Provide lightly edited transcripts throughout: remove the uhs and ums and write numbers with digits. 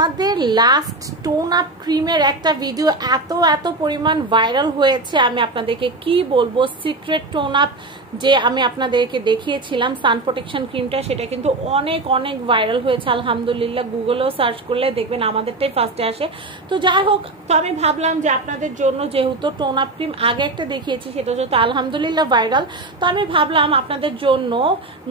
আমাদের last tone up ক্রিমের একটা ভিডিও এত পরিমাণ ভাইরাল হয়েছে, আমি আপনাদেরকে কি বলবো। সিক্রেট টোন আপ যে আমি আপনাদেরকে দেখিয়েছিলাম সান প্রোটেকশন ক্রিমটা, সেটা কিন্তু অনেক ভাইরাল হয়েছে আলহামদুলিল্লাহ। গুগলেও সার্চ করলে দেখবেন আমাদেরটাই ফার্স্টে আসে। তো যাই হোক, তো আমি ভাবলাম যে আপনাদের জন্য যেহেতু টোন আপ ক্রিম আগে একটা দেখিয়েছি, সেটা যেহেতু আলহামদুলিল্লাহ ভাইরাল, তো আমি ভাবলাম আপনাদের জন্য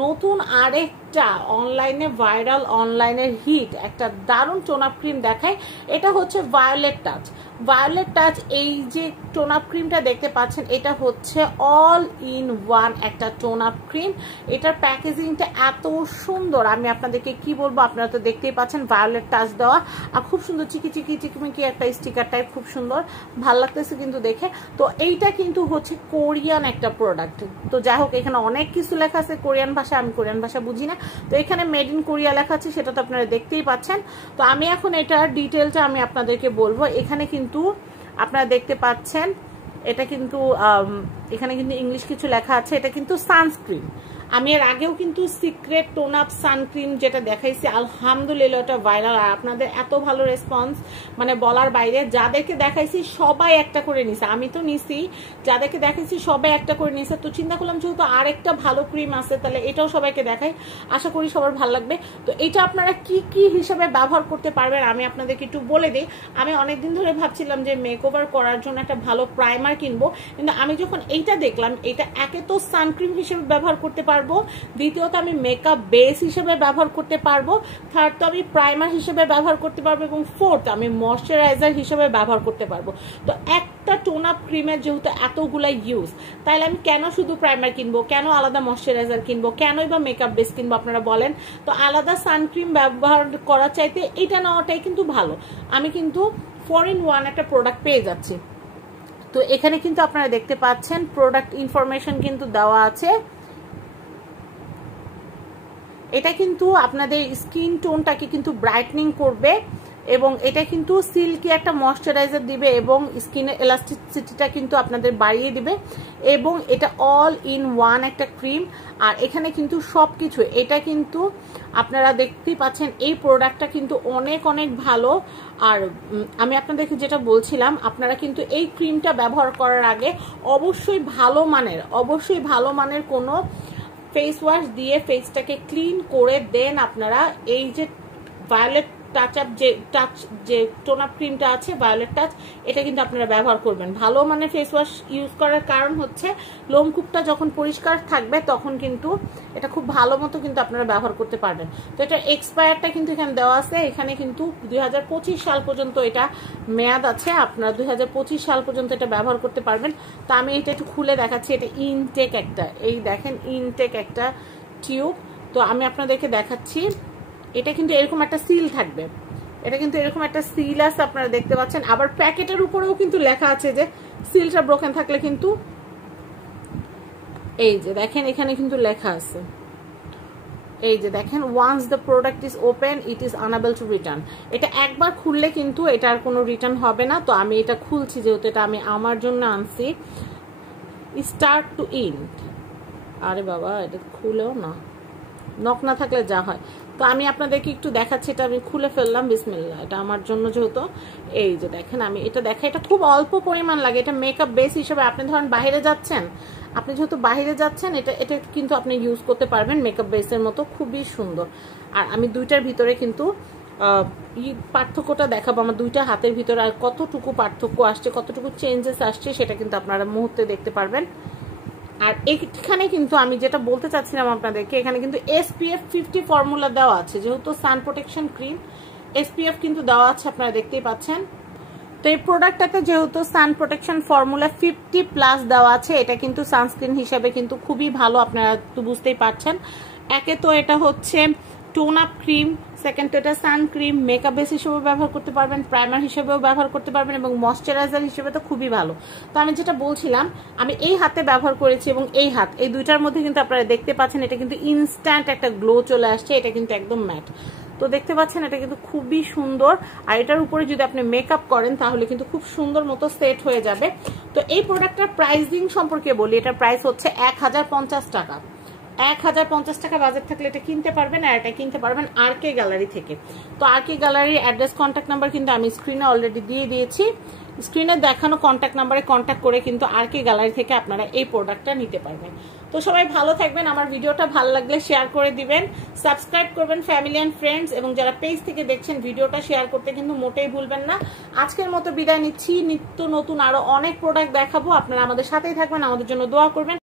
নতুন আরেকটা অনলাইনে ভাইরাল, অনলাইনের হিট একটা দারুণ টোন আপ ক্রিম দেখায়। এটা হচ্ছে ভায়োলেট টাচ। ভায়োলেট টাচ এই যে টোন আপ ক্রিমটা দেখতে পাচ্ছেন, এটা হচ্ছে অল ইন ওয়ান একটা টোন আপ ক্রিম। এটার প্যাকেজিংটা এত সুন্দর, আমি আপনাদেরকে কি বলবো। আপনারা তো দেখতেই পাচ্ছেন ভায়োলেট টাচ দেওয়া, আর খুব সুন্দর চিকিমিকি একটা স্টিকার টাইপ, খুব সুন্দর, ভাল লাগতেছে কিন্তু দেখে। তো এইটা কিন্তু হচ্ছে কোরিয়ান একটা প্রোডাক্ট। তো যাই হোক, এখানে অনেক কিছু লেখা আছে কোরিয়ান ভাষা, আমি কোরিয়ান ভাষা বুঝি না। তো এখানে মেড ইন কোরিয়া লেখা আছে, সেটা তো আপনারা দেখতেই পাচ্ছেন। তো আমি এখন এটার ডিটেলটা আমি আপনাদেরকে বলবো। এখানে কিন্তু আপনারা দেখতে পাচ্ছেন, এটা কিন্তু এখানে কিন্তু ইংলিশ কিছু লেখা আছে। এটা কিন্তু সানস্ক্রিন। আমি এর আগেও কিন্তু সিক্রেট টোন আপ সানক্রিম যেটা দেখাইছি, আলহামদুলিল্লাহ ওটা ভাইরাল, আর আপনাদের এত ভালো রেসপন্স, মানে বলার বাইরে। যাদেরকে দেখাইছি সবাই একটা করে নিছে, আমি তো নিছি, যাদেরকে দেখাইছি সবাই একটা করে নিছে। তো চিন্তা করলাম যেহেতু আরেকটা ভালো ক্রিম আছে, তাহলে এটাও সবাইকে দেখাই, আশা করি সবার ভালো লাগবে। তো এটা আপনারা কি হিসাবে ব্যবহার করতে পারবেন আমি আপনাদেরকে একটু বলে দিই। আমি অনেকদিন ধরে ভাবছিলাম যে মেকওভার করার জন্য একটা ভালো প্রাইমার কিনবো, কিন্তু আমি যখন এইটা দেখলাম, এটা একে তো সানক্রিম হিসেবে ব্যবহার করতে পারবো, দ্বিতীয়ত আমি মেকআপ বেস হিসেবে ব্যবহার করতে পারবো, থার্ড তো আমি প্রাইমার হিসেবে ব্যবহার করতে পারবো, এবং ফোর্থ আমি ময়শ্চারাইজার হিসেবে ব্যবহার করতে পারবো। তো একটা টোন আপ ক্রিমের যেহেতু এতগুলা ইউজ, তাহলে আমি কেন শুধু প্রাইমার কিনবো, কেন আলাদা ময়শ্চারাইজার কিনবো, কেনই বা মেকআপ বেস কিনবো আপনারা বলেন। তো আলাদা সানক্রিম ব্যবহার করার চাইতে এটা নেওয়াটাই কিন্তু ভালো। আমি কিন্তু 4 in 1 একটা প্রোডাক্ট পেয়ে যাচ্ছি। তো এখানে কিন্তু আপনারা দেখতে পাচ্ছেন প্রোডাক্ট ইনফরমেশন কিন্তু দেওয়া আছে। এটা কিন্তু আপনাদের স্কিন টোনটাকে কিন্তু ব্রাইটনিং করবে, এবং এটা কিন্তু সিল্কি একটা ময়শ্চারাইজার দিবে, এবং স্কিনের এলাস্টিসিটিটা কিন্তু আপনাদের বাড়িয়ে দিবে, এবং এটা অল ইন ওয়ান একটা ক্রিম। আর এখানে কিন্তু সবকিছু, এটা কিন্তু আপনারা দেখতেই পাচ্ছেন এই প্রোডাক্টটা কিন্তু অনেক ভালো। আর আমি আপনাদেরকে যেটা বলছিলাম, আপনারা কিন্তু এই ক্রিমটা ব্যবহার করার আগে অবশ্যই ভালো মানের কোনো ফেস ওয়াশ দিয়ে ফেসটাকে ক্লিন করে দেন আপনারা এই যে ভায়োলেট টাচ যে টোন আপ ক্রিমটা আছে, ভায়োলেট টাচ, এটা কিন্তু আপনারা ব্যবহার করবেন। ভালো মানে ফেস ওয়াশ ইউজ করার কারণ হচ্ছে লোমকূপটা যখন পরিষ্কার থাকবে, তখন কিন্তু এটা খুব ভালো মতো কিন্তু আপনারা ব্যবহার করতে পারবেন। তো এটা এক্সপায়ারটা কিন্তু এখানে দেওয়া আছে, এখানে কিন্তু 2025 সাল পর্যন্ত এটা মেয়াদ আছে, আপনারা 2025 সাল পর্যন্ত এটা ব্যবহার করতে পারবেন। তো আমি এটা একটু খুলে দেখাচ্ছি। এটা ইনটেক একটা, এই দেখেন ইনটেক একটা টিউব। তো আমি আপনাদেরকে দেখাচ্ছি, এটা কিন্তু এরকম একটা সিল থাকবে, এটা কিন্তু এরকম একটা সিল আছে, আপনারা দেখতে পাচ্ছেন। আবার প্যাকেটের উপরেও কিন্তু লেখা আছে যে সিলটা ব্রোকেন থাকলে কিন্তু, এই যে দেখেন এখানে কিন্তু লেখা আছে, এই যে দেখেন, once the product is open it is unable to return. এটা একবার খুললে কিন্তু এটার কোনো রিটার্ন হবে না। তো আমি এটা খুলছি, যেহেতু এটা আমি আমার জন্য আনছি। স্টার্ট টু এন্ড, আরে বাবা এটা খুলেও না, নখ না থাকলে যা হয়। তো আমি আপনাদেরকে একটু দেখাচ্ছি, এটা আমি খুলে ফেললাম, বিসমিল্লাহ। এটা আমার জন্য যেহেতু, এই যে দেখেন আমি এটা দেখাই, এটা খুব অল্প পরিমাণ লাগে। এটা মেকআপ বেস হিসেবে, আপনি ধরেন বাইরে যাচ্ছেন, আপনি যেহেতু বাইরে যাচ্ছেন, এটা কিন্তু আপনি ইউজ করতে পারবেন মেকআপ বেসের মতো, খুবই সুন্দর। আর আমি দুইটার ভিতরে কিন্তু পার্থক্যটা দেখাবো, আমার দুইটা হাতের ভিতরে আর কতটুকু পার্থক্য আসছে, কতটুকু চেঞ্জেস আসছে, সেটা কিন্তু আপনারা মুহূর্তে দেখতে পারবেন। আর এখানে কিন্তু আমি যেটা বলতে চাচ্ছিলাম আপনাদেরকে, এখানে কিন্তু SPF 50 ফর্মুলা দেওয়া আছে, যেহেতু সান প্রোটেকশন ক্রিম, SPF কিন্তু দেওয়া আছে, আপনারা দেখতেই পাচ্ছেন। তো এই প্রোডাক্টটাতে যেহেতু সান প্রোটেকশন ফর্মুলা 50+ দেওয়া আছে, এটা কিন্তু সানস্ক্রিন হিসেবে কিন্তু খুবই ভালো, আপনারা তো বুঝতেই পারছেন। একে তো এটা হচ্ছে টোন আপ ক্রিম, সেকেন্ড তো এটা সান ক্রিম, মেকআপ বেস হিসেবেও ব্যবহার করতে পারবেন, প্রাইমার হিসেবেও ব্যবহার করতে পারবেন, এবং ময়শ্চারাইজার হিসেবে তো খুবই ভালো। তো আমি যেটা বলছিলাম, আমি এই হাতে ব্যবহার করেছি, এবং এই হাত, এই দুইটার মধ্যে কিন্তু আপনারা দেখতে পাচ্ছেন এটা কিন্তু ইনস্ট্যান্ট একটা গ্লো চলে আসছে, এটা কিন্তু একদম ম্যাট। তো দেখতে পাচ্ছেন এটা কিন্তু খুবই সুন্দর। আর এটার উপরে যদি আপনি মেকআপ করেন, তাহলে কিন্তু খুব সুন্দর মতো সেট হয়ে যাবে। তো এই প্রোডাক্টটার প্রাইসিং সম্পর্কে বলি, এটার প্রাইস হচ্ছে 1050 টাকা। 1050 টাকা বাজেট থাকলে এটা কিনতে পারবেন, আর এটা কিনতে পারবেন RK গ্যালারি থেকে। তো RK গ্যালারির অ্যাড্রেস, কন্ট্যাক্ট নাম্বার কিন্তু আমি স্ক্রিনে অলরেডি দিয়ে দিয়েছি। স্ক্রিনে দেখানো কন্ট্যাক্ট নাম্বারে কন্ট্যাক্ট করে কিন্তু RK গ্যালারি থেকে আপনারা এই প্রোডাক্টটা নিতে পারবেন। তো সবাই ভালো থাকবেন, আমার ভিডিওটা ভালো লাগলে শেয়ার করে দিবেন, সাবস্ক্রাইব করবেন ফ্যামিলি অ্যান্ড ফ্রেন্ডস, এবং যারা পেজ থেকে দেখছেন ভিডিওটা শেয়ার করতে কিন্তু মোটেই ভুলবেন না। আজকের মতো বিদায় নিচ্ছি, নিত্য নতুন আরো অনেক প্রোডাক্ট দেখাবো, আপনারা আমাদের সাথেই থাকবেন, আমাদের জন্য দোয়া করবেন।